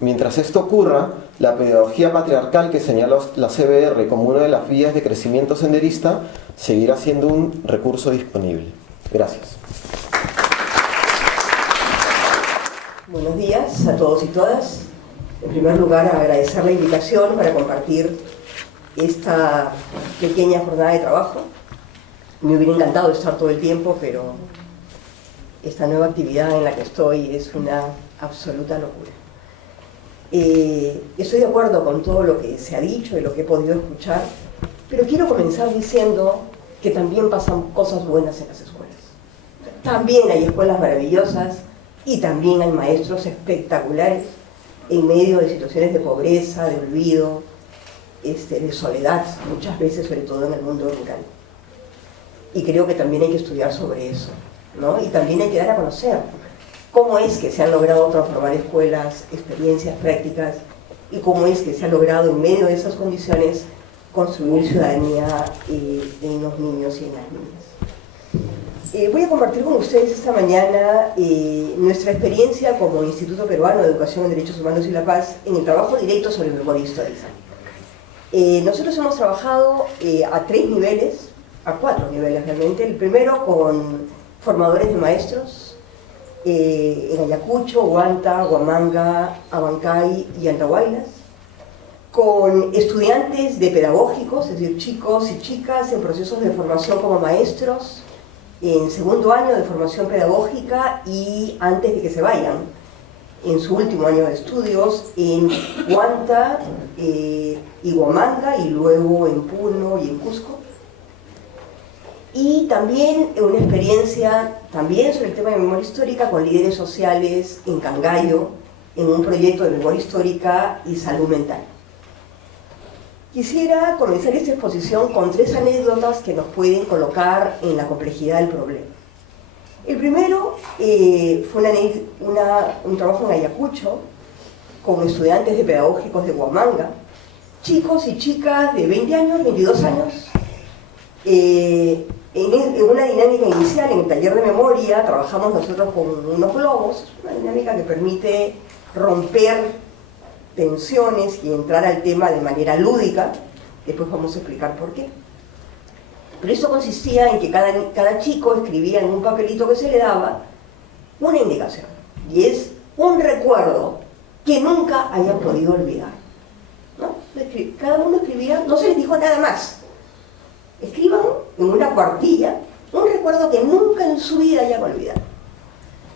Mientras esto ocurra, la pedagogía patriarcal que señaló la CBR como una de las vías de crecimiento senderista seguirá siendo un recurso disponible. Gracias. Buenos días a todos y todas. En primer lugar, agradecer la invitación para compartir esta pequeña jornada de trabajo. Me hubiera encantado estar todo el tiempo, pero esta nueva actividad en la que estoy es una absoluta locura. Estoy de acuerdo con todo lo que se ha dicho y lo que he podido escuchar, pero quiero comenzar diciendo que también pasan cosas buenas en las escuelas. También hay escuelas maravillosas y también hay maestros espectaculares en medio de situaciones de pobreza, de olvido, de soledad, muchas veces, sobre todo en el mundo rural. Y creo que también hay que estudiar sobre eso, ¿no? Y también hay que dar a conocer cómo es que se han logrado transformar escuelas, experiencias prácticas, y cómo es que se ha logrado en medio de esas condiciones construir ciudadanía en los niños y en las niñas. Voy a compartir con ustedes esta mañana nuestra experiencia como Instituto Peruano de Educación en Derechos Humanos y la Paz en el trabajo directo sobre memoria histórica. Nosotros hemos trabajado a 3 niveles, a 4 niveles realmente. El primero con formadores de maestros en Ayacucho, Huanta, Huamanga, Abancay y Andahuaylas, con estudiantes de pedagógicos, es decir, chicos y chicas en procesos de formación como maestros, en segundo año de formación pedagógica y antes de que se vayan, en su último año de estudios, en Huanta y Huamanga, y luego en Puno y en Cusco. Y también una experiencia también sobre el tema de memoria histórica con líderes sociales en Cangallo, en un proyecto de memoria histórica y salud mental. Quisiera comenzar esta exposición con 3 anécdotas que nos pueden colocar en la complejidad del problema. El primero fue un trabajo en Ayacucho con estudiantes de pedagógicos de Huamanga, chicos y chicas de 20 años, 22 años, en una dinámica inicial en el taller de memoria. Trabajamos nosotros con unos globos, una dinámica que permite romper tensiones y entrar al tema de manera lúdica. Después vamos a explicar por qué. Pero esto consistía en que cada chico escribía en un papelito que se le daba una indicación, y es un recuerdo que nunca haya podido olvidar, ¿no? De cada uno escribía, no se les dijo nada más. Escriban en una cuartilla un recuerdo que nunca en su vida hayan olvidado.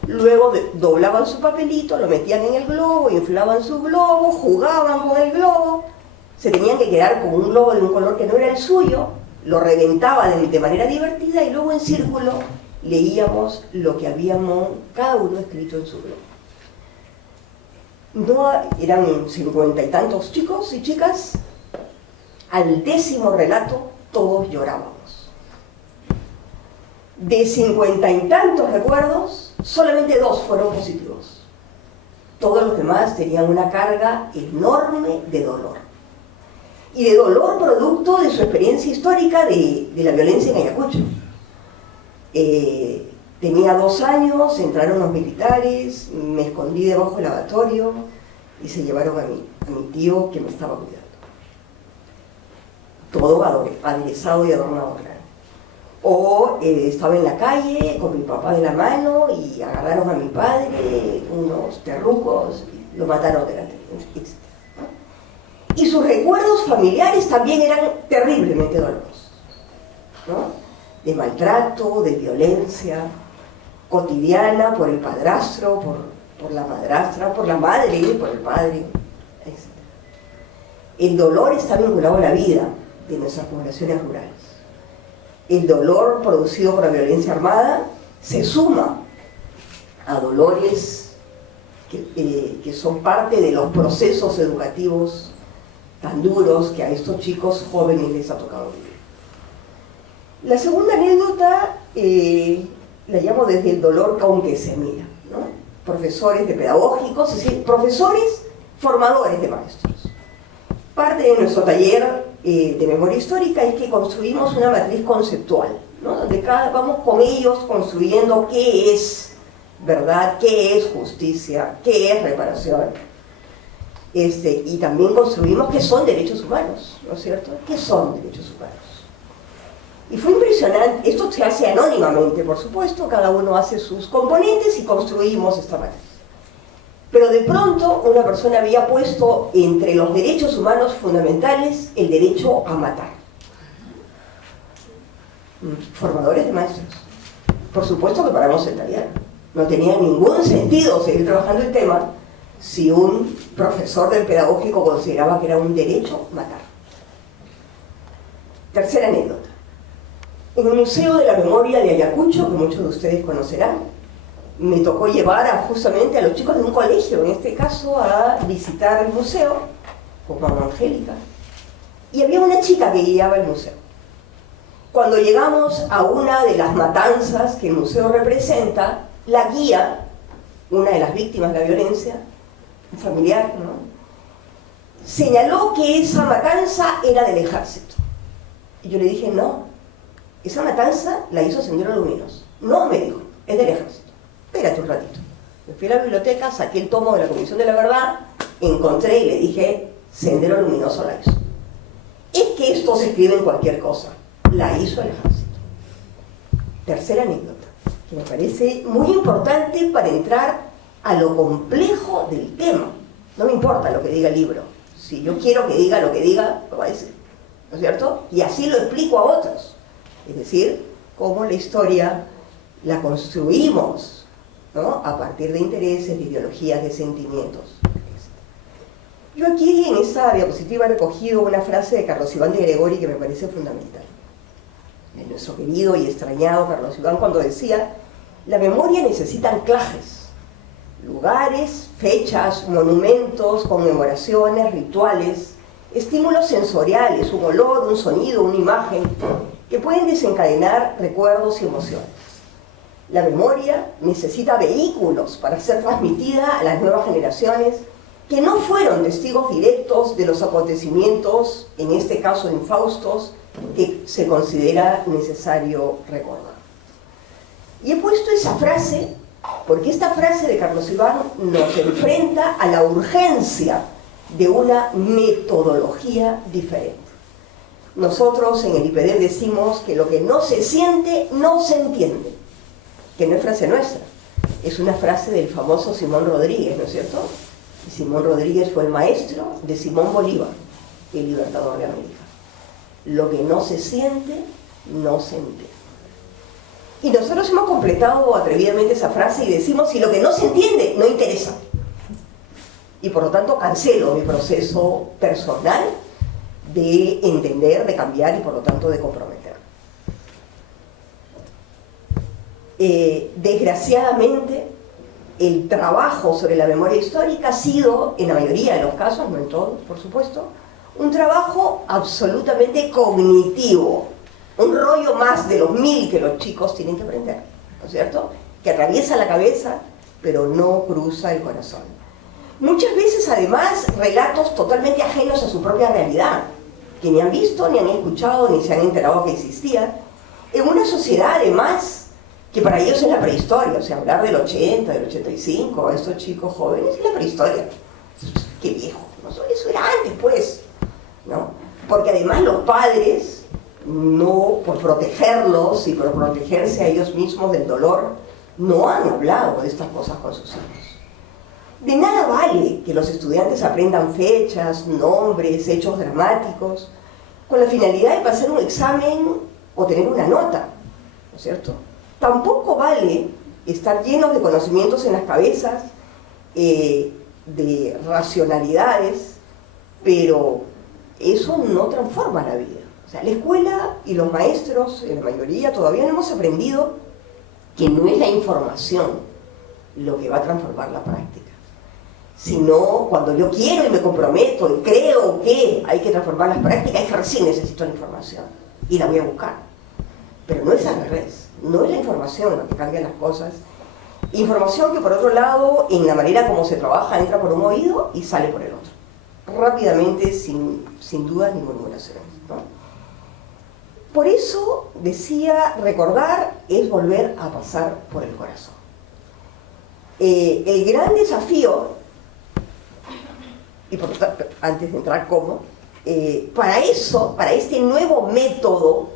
Luego doblaban su papelito, lo metían en el globo, inflaban su globo, jugaban con el globo, se tenían que quedar con un globo de un color que no era el suyo, lo reventaban de manera divertida y luego en círculo leíamos lo que habíamos cada uno escrito en su globo. No, eran 50 y tantos chicos y chicas. Al 10º relato todos llorábamos. De 50 y tantos recuerdos, solamente 2 fueron positivos. Todos los demás tenían una carga enorme de dolor. Y de dolor producto de su experiencia histórica de la violencia en Ayacucho. Tenía 2 años, entraron los militares, me escondí debajo del lavatorio y se llevaron a mi tío que me estaba cuidando. Todo aderezado y adornado, claro. O estaba en la calle con mi papá de la mano y agarraron a mi padre, unos terrucos, y lo mataron delante de mí, etc. Y sus recuerdos familiares también eran terriblemente dolorosos, ¿no? De maltrato, de violencia cotidiana por el padrastro, por la madrastra, por la madre, por el padre, etc. El dolor está vinculado a la vida de nuestras poblaciones rurales. El dolor producido por la violencia armada se suma a dolores que son parte de los procesos educativos tan duros que a estos chicos jóvenes les ha tocado vivir. La segunda anécdota la llamo desde el dolor con que se mira, ¿no? Profesores de pedagógicos, es decir, profesores formadores de maestros. Parte de nuestro taller de memoria histórica es que construimos una matriz conceptual, ¿no? Donde vamos con ellos construyendo qué es verdad, qué es justicia, qué es reparación. Y también construimos qué son derechos humanos, ¿no es cierto? ¿Qué son derechos humanos? Y fue impresionante, esto se hace anónimamente, por supuesto, cada uno hace sus componentes y construimos esta matriz. Pero de pronto una persona había puesto entre los derechos humanos fundamentales el derecho a matar. Formadores de maestros. Por supuesto que paramos el taller. No tenía ningún sentido seguir trabajando el tema si un profesor del pedagógico consideraba que era un derecho matar. Tercera anécdota. En el Museo de la Memoria de Ayacucho, que muchos de ustedes conocerán, me tocó llevar justamente a los chicos de un colegio, en este caso, a visitar el museo, con mamá Angélica, y había una chica que guiaba el museo. Cuando llegamos a una de las matanzas que el museo representa, la guía, una de las víctimas de la violencia, un familiar, ¿no?, señaló que esa matanza era del ejército. Y yo le dije, no, esa matanza la hizo Sendero Luminoso. No, me dijo, es del ejército. Espérate un ratito. Me fui a la biblioteca, saqué el tomo de la Comisión de la Verdad, encontré y le dije, Sendero Luminoso la hizo. Es que esto se escribe en cualquier cosa. La hizo el ejército. Tercera anécdota, que me parece muy importante para entrar a lo complejo del tema. No me importa lo que diga el libro. Si yo quiero que diga lo que diga, lo va a decir, ¿no es cierto? Y así lo explico a otros. Es decir, cómo la historia la construimos, ¿no?, a partir de intereses, de ideologías, de sentimientos. Yo aquí en esta diapositiva he recogido una frase de Carlos Iván de Gregori que me parece fundamental. De nuestro querido y extrañado Carlos Iván, cuando decía, la memoria necesita anclajes, lugares, fechas, monumentos, conmemoraciones, rituales, estímulos sensoriales, un olor, un sonido, una imagen, que pueden desencadenar recuerdos y emociones. La memoria necesita vehículos para ser transmitida a las nuevas generaciones que no fueron testigos directos de los acontecimientos, en este caso infaustos, que se considera necesario recordar. Y he puesto esa frase porque esta frase de Carlos Iván nos enfrenta a la urgencia de una metodología diferente. Nosotros en el IPD decimos que lo que no se siente, no se entiende. Que no es frase nuestra, es una frase del famoso Simón Rodríguez, ¿no es cierto? Y Simón Rodríguez fue el maestro de Simón Bolívar. el Libertador de América. Lo que no se siente, no se entiende. Y nosotros hemos completado atrevidamente esa frase y decimos, si lo que no se entiende, no interesa. Y por lo tanto cancelo mi proceso personal de entender, de cambiar y por lo tanto de comprometer. Desgraciadamente, el trabajo sobre la memoria histórica ha sido, en la mayoría de los casos, no en todos, por supuesto, un trabajo absolutamente cognitivo, un rollo más de los 1000 que los chicos tienen que aprender, ¿no es cierto? Que atraviesa la cabeza, pero no cruza el corazón. Muchas veces, además, relatos totalmente ajenos a su propia realidad, que ni han visto, ni han escuchado, ni se han enterado que existían, en una sociedad, además, que para ellos es la prehistoria. O sea, hablar del 80, del 85, a estos chicos jóvenes, es la prehistoria. ¡Qué viejo! ¿No? Eso era antes, pues, ¿no? Porque además los padres, no por protegerlos y por protegerse a ellos mismos del dolor, no han hablado de estas cosas con sus hijos. De nada vale que los estudiantes aprendan fechas, nombres, hechos dramáticos, con la finalidad de pasar un examen o tener una nota, ¿no es cierto? Tampoco vale estar llenos de conocimientos en las cabezas, de racionalidades, pero eso no transforma la vida. O sea, la escuela y los maestros, en la mayoría, todavía no hemos aprendido que no es la información lo que va a transformar la práctica, sino cuando yo quiero y me comprometo y creo que hay que transformar las prácticas, es que recién necesito la información y la voy a buscar. Pero no es al revés, no es la información lo que cambia las cosas. Información que, por otro lado, en la manera como se trabaja, entra por un oído y sale por el otro, rápidamente, sin dudas ni murmuraciones, ¿no? Por eso decía, recordar es volver a pasar por el corazón. El gran desafío, y por tanto, antes de entrar cómo, para eso, para este nuevo método,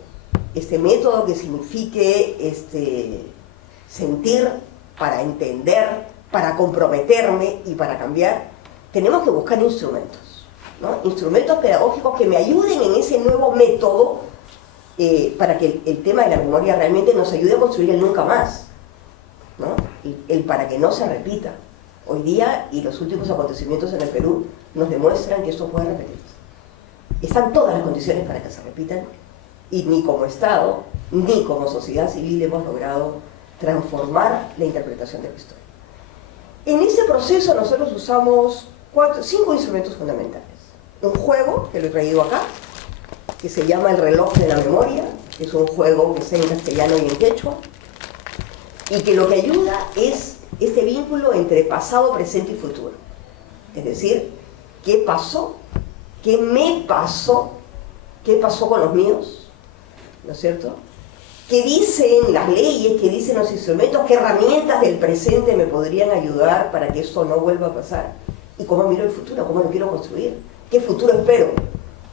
este método que signifique sentir, para entender, para comprometerme y para cambiar, tenemos que buscar instrumentos, ¿no? Instrumentos pedagógicos que me ayuden en ese nuevo método, para que el tema de la memoria realmente nos ayude a construir el nunca más, ¿no? El para que no se repita. Hoy día, y los últimos acontecimientos en el Perú nos demuestran que esto puede repetirse. Están todas las condiciones para que se repitan, y ni como Estado, ni como sociedad civil hemos logrado transformar la interpretación de la historia. En ese proceso nosotros usamos 5 instrumentos fundamentales. Un juego, que lo he traído acá, que se llama El reloj de la memoria, que es un juego que está en castellano y en quechua, y que lo que ayuda es este vínculo entre pasado, presente y futuro. Es decir, ¿qué pasó? ¿Qué me pasó? ¿Qué pasó con los míos? ¿No es cierto? ¿Qué dicen las leyes? ¿Qué dicen los instrumentos? ¿Qué herramientas del presente me podrían ayudar para que esto no vuelva a pasar? ¿Y cómo miro el futuro? ¿Cómo lo quiero construir? ¿Qué futuro espero?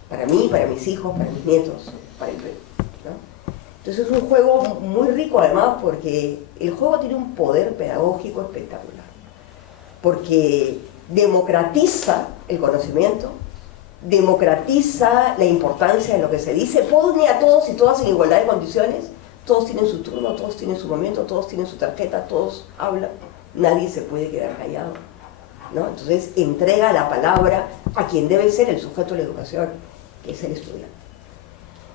Para mí, para mis hijos, para mis nietos, para el Perú, ¿no? Entonces es un juego muy rico además porque el juego tiene un poder pedagógico espectacular. Porque democratiza el conocimiento, democratiza la importancia de lo que se dice, pone a todos y todas en igualdad de condiciones, todos tienen su turno, todos tienen su momento, todos tienen su tarjeta, todos hablan, nadie se puede quedar callado, ¿no? Entonces entrega la palabra a quien debe ser el sujeto de la educación, que es el estudiante.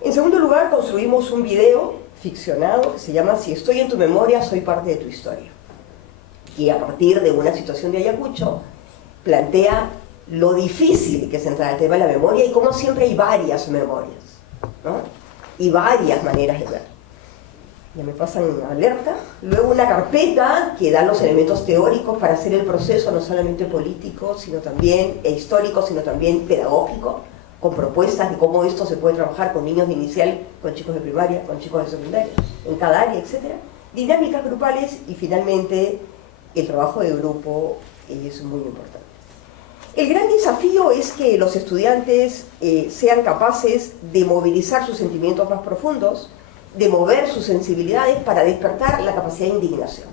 En segundo lugar, construimos un video ficcionado que se llama Si estoy en tu memoria, soy parte de tu historia, que a partir de una situación de Ayacucho plantea lo difícil que es entrar al tema de la memoria y cómo siempre hay varias memorias, ¿no? Y varias maneras de ver. Ya me pasan alerta. Luego una carpeta que da los elementos teóricos para hacer el proceso, no solamente político, sino también histórico, sino también pedagógico, con propuestas de cómo esto se puede trabajar con niños de inicial, con chicos de primaria, con chicos de secundaria, en cada área, etc. Dinámicas grupales y finalmente el trabajo de grupo es muy importante. El gran desafío es que los estudiantes sean capaces de movilizar sus sentimientos más profundos, de mover sus sensibilidades para despertar la capacidad de indignación.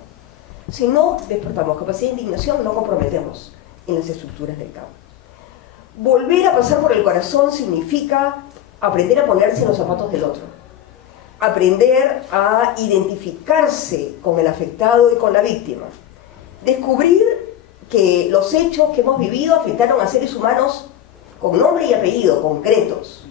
Si no despertamos capacidad de indignación, no comprometemos en las estructuras del campo. Volver a pasar por el corazón significa aprender a ponerse en los zapatos del otro, aprender a identificarse con el afectado y con la víctima, descubrir que los hechos que hemos vivido afectaron a seres humanos con nombre y apellido, concretos,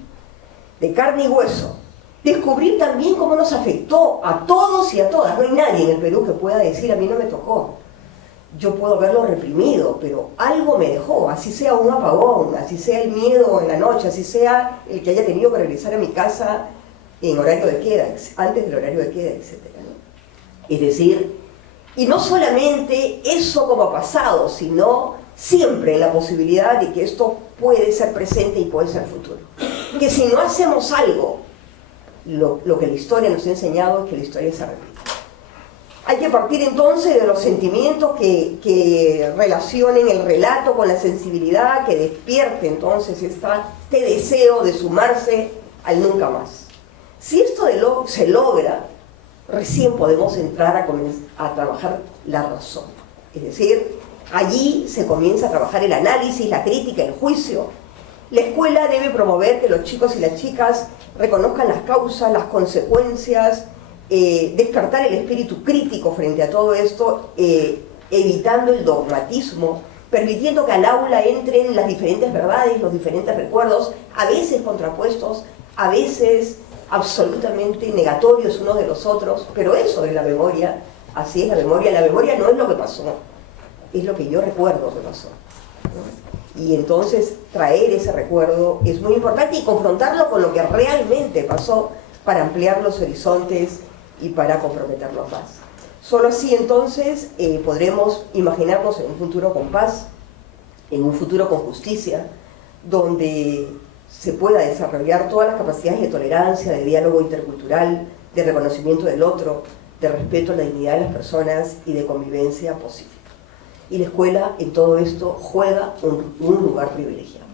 de carne y hueso, descubrir también cómo nos afectó a todos y a todas. No hay nadie en el Perú que pueda decir, a mí no me tocó. Yo puedo haberlo reprimido, pero algo me dejó, así sea un apagón, así sea el miedo en la noche, así sea el que haya tenido que regresar a mi casa en horario de queda, antes del horario de queda, etc., ¿no? Es decir, y no solamente eso como pasado, sino siempre la posibilidad de que esto puede ser presente y puede ser futuro. Que si no hacemos algo, lo que la historia nos ha enseñado es que la historia se repite. Hay que partir entonces de los sentimientos que relacionen el relato con la sensibilidad, que despierte entonces este deseo de sumarse al nunca más. Si esto se logra, recién podemos entrar a trabajar la razón. Es decir, allí se comienza a trabajar el análisis, la crítica, el juicio. La escuela debe promover que los chicos y las chicas reconozcan las causas, las consecuencias, despertar el espíritu crítico frente a todo esto, evitando el dogmatismo, permitiendo que al aula entren las diferentes verdades, los diferentes recuerdos, a veces contrapuestos, a veces absolutamente negatorios unos de los otros, pero eso es la memoria, así es la memoria no es lo que pasó, es lo que yo recuerdo que pasó, ¿no? Y entonces traer ese recuerdo es muy importante y confrontarlo con lo que realmente pasó para ampliar los horizontes y para comprometernos más. Solo así entonces podremos imaginarnos en un futuro con paz, en un futuro con justicia, donde se pueda desarrollar todas las capacidades de tolerancia, de diálogo intercultural, de reconocimiento del otro, de respeto a la dignidad de las personas y de convivencia pacífica. Y la escuela en todo esto juega un lugar privilegiado.